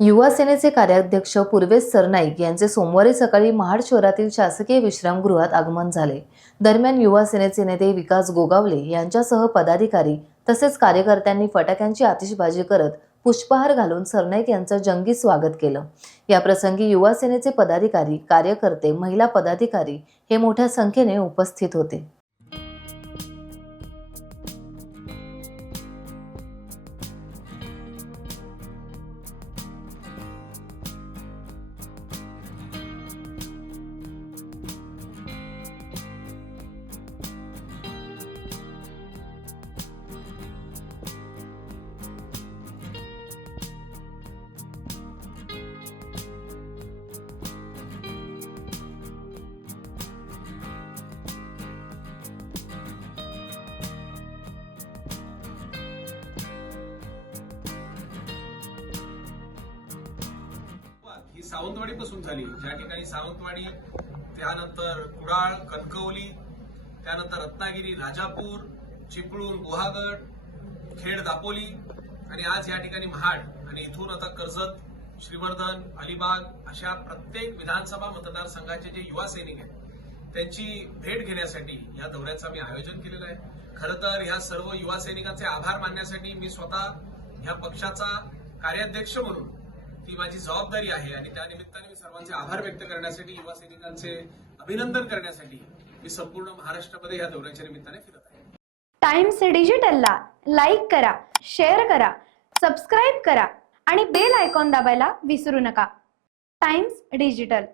युवा सेनेचे कार्याध्यक्ष पूर्वेश सरनाईक यांचे सोमवारी सकाळी महाड शहरातील शासकीय विश्रामगृहात आगमन झाले। दरम्यान युवा सेनेचे नेते विकास गोगावले यांच्यासह पदाधिकारी तसेच कार्यकर्त्यांनी फटाक्यांची आतिषबाजी करत पुष्पहार घालून सरनाईक यांचं जंगी स्वागत केलं। या प्रसंगी युवा सेनेचे पदाधिकारी, कार्यकर्ते, महिला पदाधिकारी हे मोठ्या संख्येने उपस्थित होते। ही सावंतवाडी पासून झाली, ज्या ठिकाणी सावंतवाडी, त्यानंतर कुडाळ, कणकवली, त्यानंतर रत्नागिरी, राजापूर, चिपळूण, गुहागड, खेड, दापोली आणि आज या ठिकाणी महाड आणि इथून आता कर्जत, श्रीवर्धन, अलिबाग अशा प्रत्येक विधानसभा मतदारसंघाचे जे युवा सैनिक आहेत त्यांची भेट घेण्यासाठी या दौऱ्याचं मी आयोजन केलेलं आहे। खरं तर ह्या सर्व युवा सैनिकांचे आभार मानण्यासाठी मी स्वतः ह्या पक्षाचा कार्याध्यक्ष म्हणून ती माझी जबाबदारी आहे आणि त्या निमित्ताने मी सर्वांचे आभार व्यक्त करण्यासाठी, युवा सैनिकांचे अभिनंदन करण्यासाठी मी संपूर्ण महाराष्ट्रामध्ये या दौऱ्याच्या निमित्ताने फिरत आहे। टाइम्स डिजिटलला लाईक करा, शेअर करा, सबस्क्राईब करा आणि बेल आयकॉन दाबायला विसरू नका। Times digital.